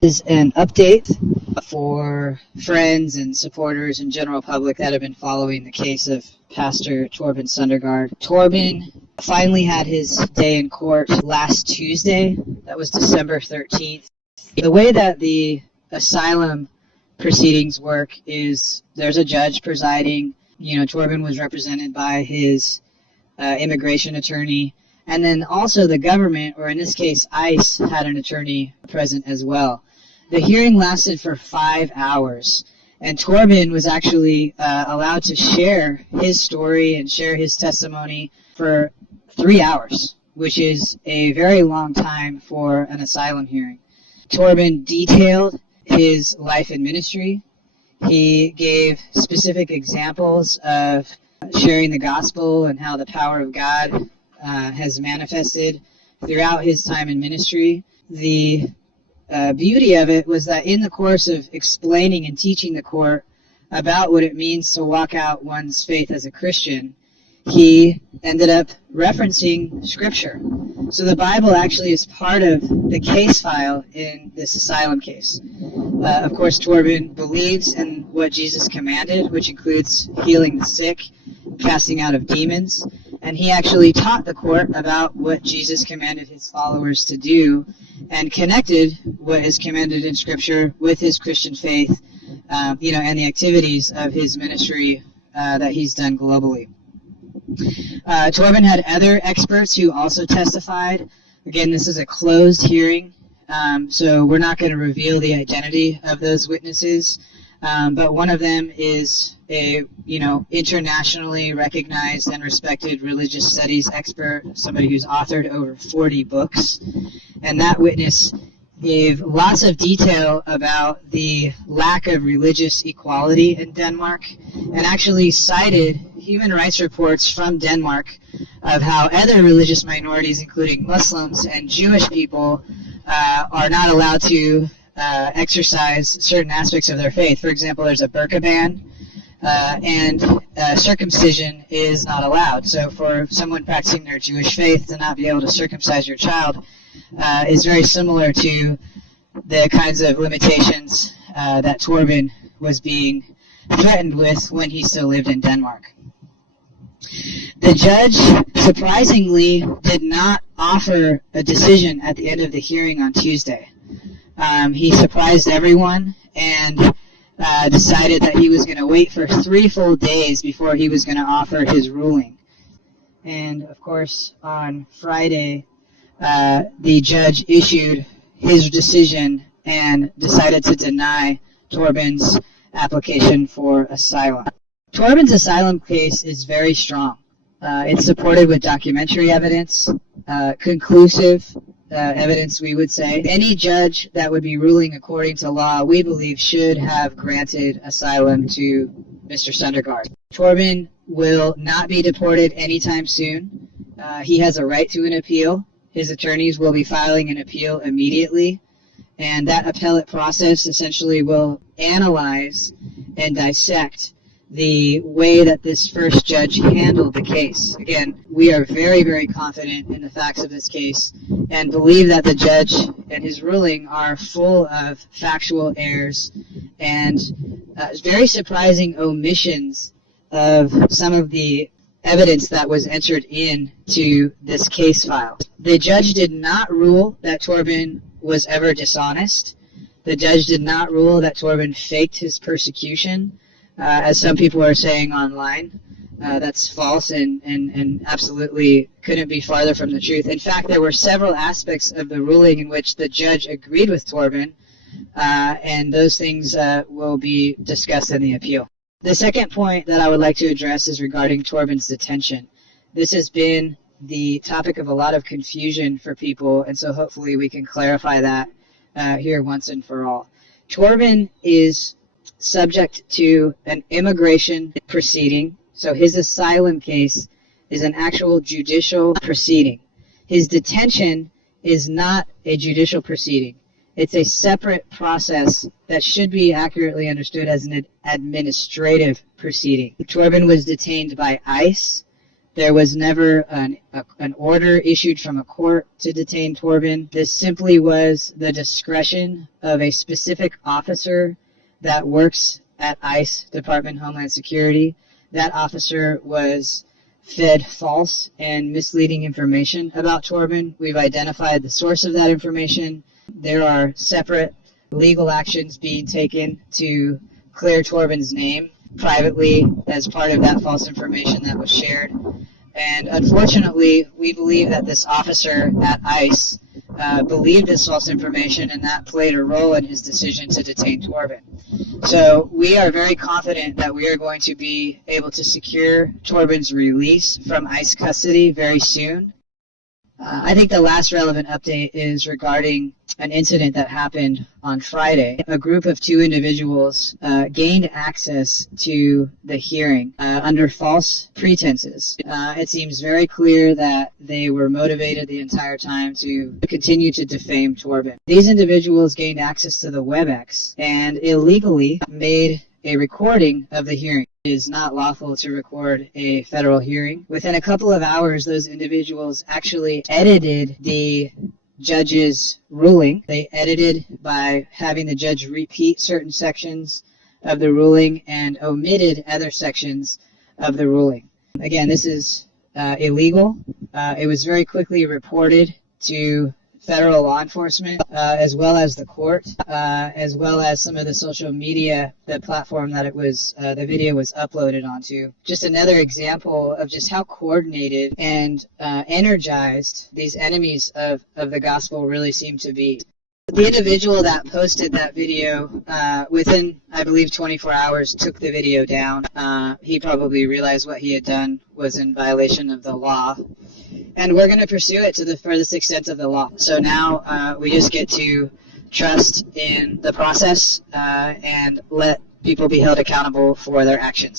Is an update for friends and supporters and general public that have been following the case of Pastor Torben Sondergaard. Torben finally had his day in court last Tuesday. That was December 13th. The way that the asylum proceedings work is there's a judge presiding. Torben was represented by his immigration attorney. And then also the government, or in this case ICE, had an attorney present as well. The hearing lasted for 5 hours, and Torben was actually allowed to share his story and share his testimony for 3 hours, which is a very long time for an asylum hearing. Torben detailed his life in ministry. He gave specific examples of sharing the gospel and how the power of God has manifested throughout his time in ministry. The beauty of it was that in the course of explaining and teaching the court about what it means to walk out one's faith as a Christian, he ended up referencing Scripture. So the Bible actually is part of the case file in this asylum case. Of course, Torben believes in what Jesus commanded, which includes healing the sick, casting out of demons, and he actually taught the court about what Jesus commanded his followers to do and connected what is commanded in Scripture with his Christian faith, and the activities of his ministry that he's done globally. Torben had other experts who also testified. Again, this is a closed hearing, so we're not going to reveal the identity of those witnesses, but one of them is a internationally recognized and respected religious studies expert, somebody who's authored over 40 books, and that witness gave lots of detail about the lack of religious equality in Denmark, and actually cited human rights reports from Denmark of how other religious minorities, including Muslims and Jewish people, are not allowed to exercise certain aspects of their faith. For example, there's a burqa ban, and circumcision is not allowed. So for someone practicing their Jewish faith to not be able to circumcise your child is very similar to the kinds of limitations that Torben was being threatened with when he still lived in Denmark. The judge, surprisingly, did not offer a decision at the end of the hearing on Tuesday. He surprised everyone and decided that he was going to wait for 3 full days before he was going to offer his ruling. And, of course, on Friday, the judge issued his decision and decided to deny Torben's application for asylum. Torben's asylum case is very strong. It's supported with documentary evidence, conclusive evidence, we would say. Any judge that would be ruling according to law, we believe, should have granted asylum to Mr. Sondergaard. Torben will not be deported anytime soon. He has a right to an appeal. His attorneys will be filing an appeal immediately, and that appellate process essentially will analyze and dissect the way that this first judge handled the case. Again, we are very, very confident in the facts of this case and believe that the judge and his ruling are full of factual errors and very surprising omissions of some of the evidence that was entered into this case file. The judge did not rule that Torben was ever dishonest. The judge did not rule that Torben faked his persecution, as some people are saying online. That's false and absolutely couldn't be farther from the truth. In fact, there were several aspects of the ruling in which the judge agreed with Torben, and those things will be discussed in the appeal. The second point that I would like to address is regarding Torben's detention. This has been the topic of a lot of confusion for people, and so hopefully we can clarify that here once and for all. Torben is subject to an immigration proceeding, so his asylum case is an actual judicial proceeding. His detention is not a judicial proceeding. It's a separate process that should be accurately understood as an administrative proceeding. Torben was detained by ICE. There was never an order issued from a court to detain Torben. This simply was the discretion of a specific officer that works at ICE, Department of Homeland Security. That officer was fed false and misleading information about Torben. We've identified the source of that information. There are separate legal actions being taken to clear Torben's name privately as part of that false information that was shared. And unfortunately, we believe that this officer at ICE believed this false information, and that played a role in his decision to detain Torben. So we are very confident that we are going to be able to secure Torben's release from ICE custody very soon. I think the last relevant update is regarding an incident that happened on Friday. A group of 2 individuals gained access to the hearing under false pretenses. It seems very clear that they were motivated the entire time to continue to defame Torben. These individuals gained access to the WebEx and illegally made a recording of the hearing. It is not lawful to record a federal hearing. Within a couple of hours, those individuals actually edited the judge's ruling. They edited by having the judge repeat certain sections of the ruling and omitted other sections of the ruling. Again, this is illegal. It was very quickly reported to federal law enforcement, as well as the court, as well as some of the social media, the platform that the video was uploaded onto. Just another example of just how coordinated and energized these enemies of the gospel really seem to be. The individual that posted that video, within, I believe, 24 hours, took the video down. He probably realized what he had done was in violation of the law. And we're going to pursue it to the furthest extent of the law. So now we just get to trust in the process and let people be held accountable for their actions.